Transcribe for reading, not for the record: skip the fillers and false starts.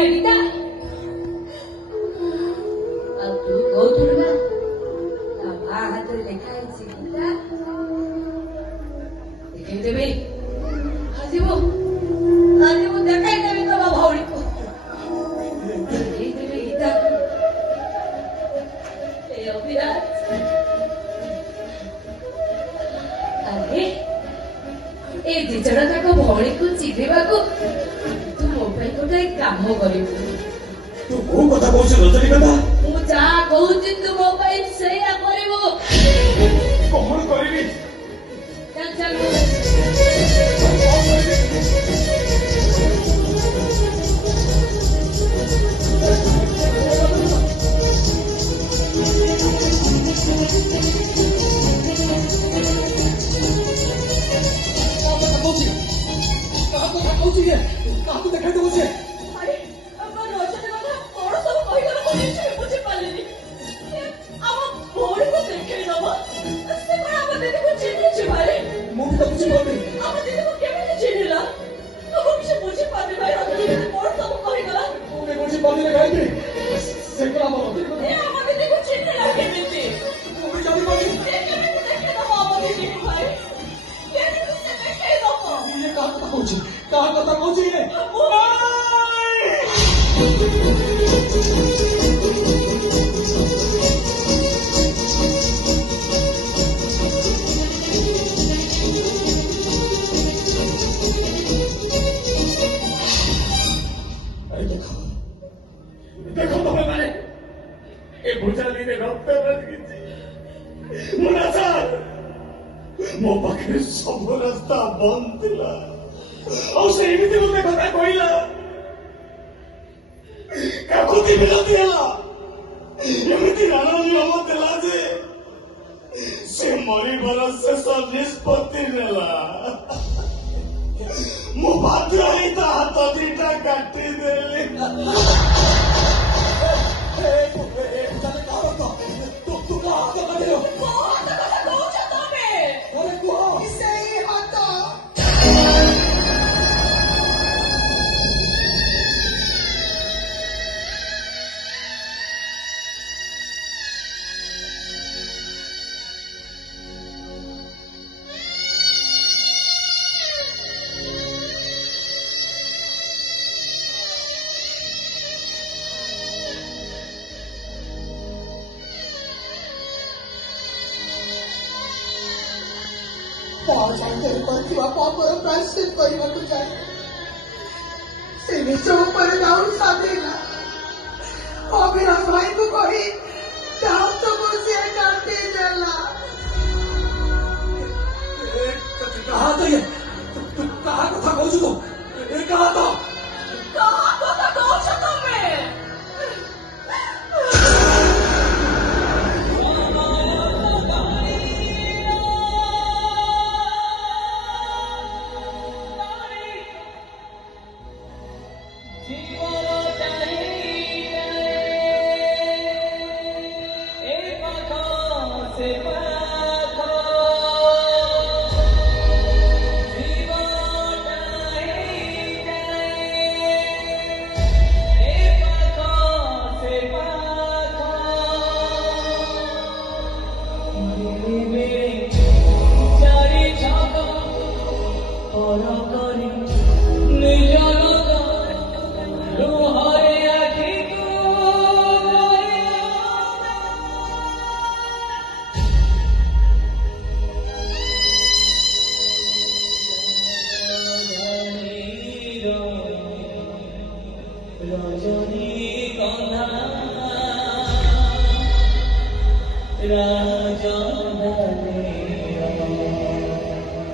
गीता अब तू कौन ना हाथ लेखा है गीता देखे देवे आज वो देखाई देवे तो भावड़ी को देवे गीता ए अभिराज अरे ए दिजण जाक भौणी को चिड़ेबाकू तू मो ପାଇଁ ଗୋଟେ କାମ କରିବୁ तू कौन कथा कहछ रजनीगंधा ମୁଁ ଯାହା କହୁଛି ତୁ ମୋ ପାଇଁ ସେଇଆ କରିବୁ कौन करबी ଚାଲ ଚାଲ काहू देखा दउछे अरे अब रोशनी কথা কোন সব কইলা বলিছি বুঝি পারলিনি আম ভোর को देखे दब से कोन हम दीदी को चिन्हिছি भाई मु भी तो कुछ बोलबे हम दीदी को केमिति चिन्हिला अब किछ बुझी पाबे भाई रोशनी कोन सब कहिगला तूने कुछ बोलले गाइबे सेकला बोल ए हम दीदी को चिन्हिला केमिति तू भी जल्दी बोल केमिति देखे दब हम दीदी को भाई केमिति से देखे दब ये कहा कथा कहछ ये देखो तुम्हें मैंने ये भुजाली ने रक्त बद मुनासा मो पाखे सब रास्ता बंद थिला और से एमिति मते कथा कहिला काकुति मिलती हला एमिति राणा नियम देला जे से मरी बरस से सब निष्पत्ति नेला मो बाध्य है ता हाथ दीटा काटी देले पापर प्रायश्चित करने जाए से निज ऊपर दाऊ साधेला अभिराज भाई को कही दाऊ तो मुझे काटे देला कहा तो ये तू कहा कथा कहू तो ए कहा तो कहा कथा कहू तमे राजा